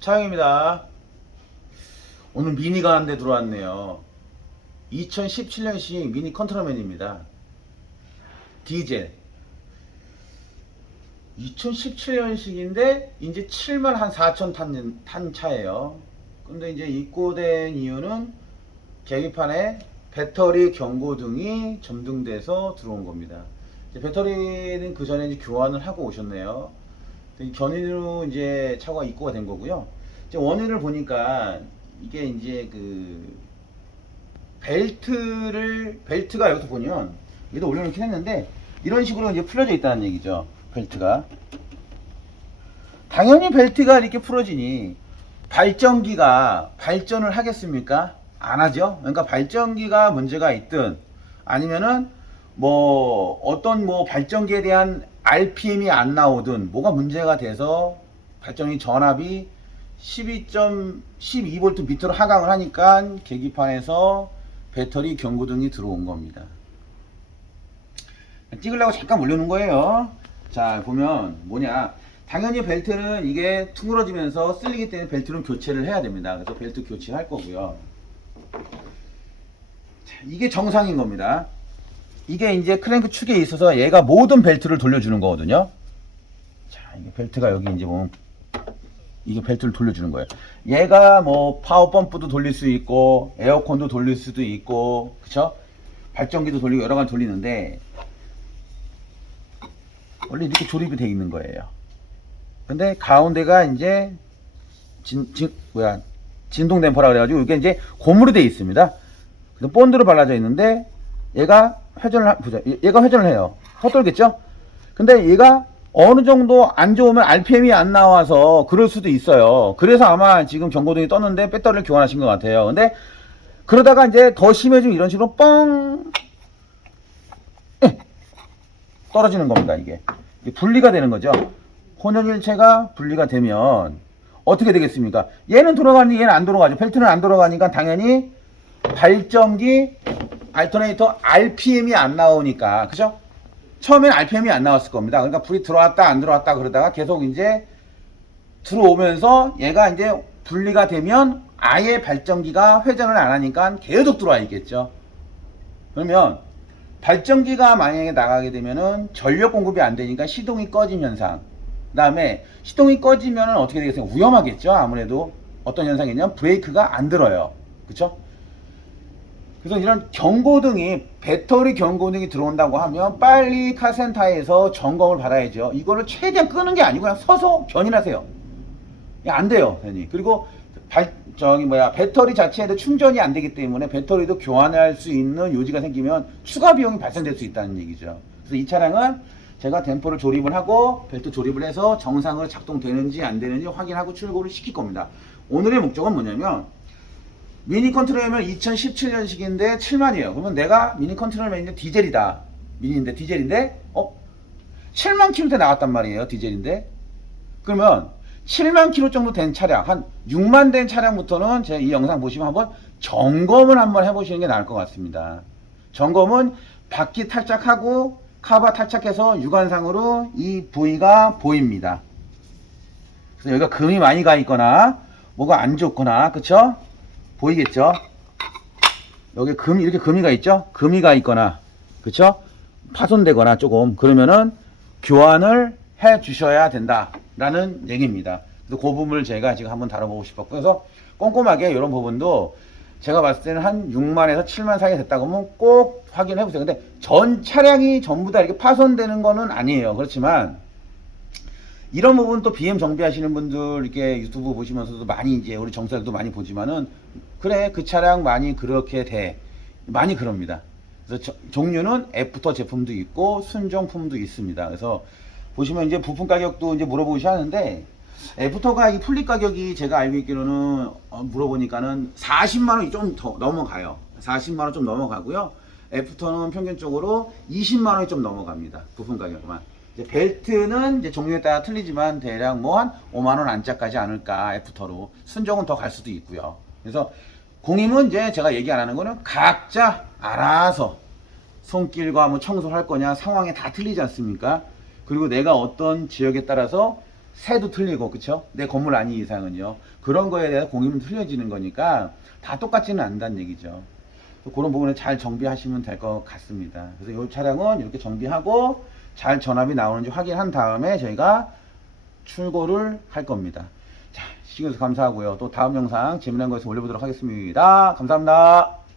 차영입니다. 오늘 미니가 한 대 들어왔네요. 2017년식 미니 컨트롤맨입니다. 디젤. 2017년식인데 이제 7만 한 4천 탄, 탄 차예요. 근데 이제 입고된 이유는 계기판에 배터리 경고등이 점등돼서 들어온 겁니다. 배터리는 그 전에 이제 교환을 하고 오셨네요. 이 견인으로 이제 차가 입고가 된 거고요. 이제 원인을 보니까 이게 이제 그 벨트를 벨트가 여기서 보면 얘도 올려놓긴 했는데 이런 식으로 이제 풀려져 있다는 얘기죠. 벨트가 당연히 벨트가 이렇게 풀어지니 발전기가 발전을 하겠습니까? 안 하죠. 그러니까 발전기가 문제가 있든 아니면은 뭐 어떤 뭐 발전기에 대한 RPM이 안 나오든 뭐가 문제가 돼서 발전기 전압이 12.12V 밑으로 하강을 하니까 계기판에서 배터리 경고등이 들어온 겁니다. 찍으려고 잠깐 올려놓은 거예요. 자 보면 뭐냐 당연히 벨트는 이게 퉁그러지면서 쓸리기 때문에 벨트는 교체를 해야 됩니다. 그래서 벨트 교체할 거고요. 자, 이게 정상인 겁니다. 이게 이제 크랭크 축에 있어서 얘가 모든 벨트를 돌려주는 거거든요. 자, 이게 벨트가 여기 이제 보면 이게 벨트를 돌려주는 거예요. 얘가 뭐 파워 펌프도 돌릴 수 있고 에어컨도 돌릴 수도 있고 그쵸? 발전기도 돌리고 여러 가지 돌리는데 원래 이렇게 조립이 돼 있는 거예요. 근데 가운데가 이제 진, 진 뭐야 진동 댐퍼라 그래가지고 이게 이제 고무로 돼 있습니다. 그래서 본드로 발라져 있는데 얘가 회전을 하- 보자. 얘- 얘가 회전을 해요. 헛돌겠죠? 근데 얘가 어느 정도 안 좋으면 RPM이 안 나와서 그럴 수도 있어요. 그래서 아마 지금 경고등이 떴는데 배터리를 교환하신 것 같아요. 근데 그러다가 이제 더 심해지면 이런 식으로 뻥 예, 떨어지는 겁니다. 이게 분리가 되는 거죠. 혼연일체가 분리가 되면 어떻게 되겠습니까? 얘는 돌아가니 얘는 안 돌아가죠. 벨트는 안 돌아가니까 당연히 발전기 알터네이터 RPM이 안 나오니까 그죠? 처음엔 RPM이 안 나왔을 겁니다. 그러니까 불이 들어왔다 안 들어왔다 그러다가 계속 이제 들어오면서 얘가 이제 분리가 되면 아예 발전기가 회전을 안 하니까 계속 들어와 있겠죠. 그러면 발전기가 만약에 나가게 되면은 전력 공급이 안 되니까 시동이 꺼진 현상. 그 다음에 시동이 꺼지면은 어떻게 되겠어요? 위험하겠죠. 아무래도 어떤 현상이냐면 브레이크가 안 들어요. 그렇죠? 그래서 이런 경고등이 배터리 경고등이 들어온다고 하면 빨리 카센터에서 점검을 받아야죠. 이거를 최대한 끄는 게 아니고 그냥 서서 견인하세요. 이게 안 돼요, 괜히. 그리고 발, 저기 뭐야 배터리 자체에도 충전이 안 되기 때문에 배터리도 교환할 수 있는 요지가 생기면 추가 비용이 발생될 수 있다는 얘기죠. 그래서 이 차량은 제가 댐퍼를 조립을 하고 벨트 조립을 해서 정상으로 작동되는지 안 되는지 확인하고 출고를 시킬 겁니다. 오늘의 목적은 뭐냐면 미니 컨트롤맨 2017년식인데 7만이에요. 그러면 내가 미니 컨트롤맨인데 디젤이다. 미니인데 디젤인데 어 7만 킬로대 나왔단 말이에요. 디젤인데 그러면 7만 킬로 정도 된 차량 한 6만 된 차량부터는 제 이 영상 보시면 한번 점검을 한번 해보시는 게 나을 것 같습니다. 점검은 바퀴 탈착하고 카바 탈착해서 육안상으로 이 부위가 보입니다. 그래서 여기가 금이 많이 가 있거나 뭐가 안 좋거나 그쵸? 보이겠죠? 여기 금 이렇게 금이가 있죠? 금이가 있거나 그쵸? 파손되거나 조금 그러면은 교환을 해 주셔야 된다라는 얘기입니다. 그래서 그 부분을 제가 지금 한번 다뤄보고 싶었고 그래서 꼼꼼하게 이런 부분도 제가 봤을 때는 한 6만에서 7만 사이 됐다고 하면 꼭 확인해 보세요. 근데 전 차량이 전부 다 이렇게 파손되는 거는 아니에요. 그렇지만 이런 부분 또 BM 정비하시는 분들 이렇게 유튜브 보시면서도 많이 이제 우리 정사들도 많이 보지만은 그래 그 차량 많이 그렇게 돼 많이 그럽니다. 그래서 저- 종류는 애프터 제품도 있고 순정품도 있습니다. 그래서 보시면 이제 부품 가격도 이제 물어보시는데 애프터가 이 풀립 가격이 제가 알고 있기로는 어, 물어보니까는 40만 원이 좀 더 넘어가요. 40만 원 좀 넘어가고요. 애프터는 평균적으로 20만 원이 좀 넘어갑니다. 부품 가격만. 이제 벨트는 이제 종류에 따라 틀리지만 대략 뭐 한 5만 원 안짝까지 않을까 애프터로 순정은 더 갈 수도 있고요. 그래서 공임은 이제 제가 얘기 안 하는 거는 각자 알아서 손길과 뭐 청소를 할 거냐 상황이 다 틀리지 않습니까? 그리고 내가 어떤 지역에 따라서 새도 틀리고 그쵸? 내 건물 아닌 이상은요. 그런 거에 대해서 공임은 틀려지는 거니까 다 똑같지는 않다는 얘기죠. 그런 부분을 잘 정비하시면 될 것 같습니다. 그래서 이 차량은 이렇게 정비하고 잘 전압이 나오는지 확인한 다음에 저희가 출고를 할 겁니다. 자, 시청해주셔서 감사하고요. 또 다음 영상 재미난 거에서 올려보도록 하겠습니다. 감사합니다.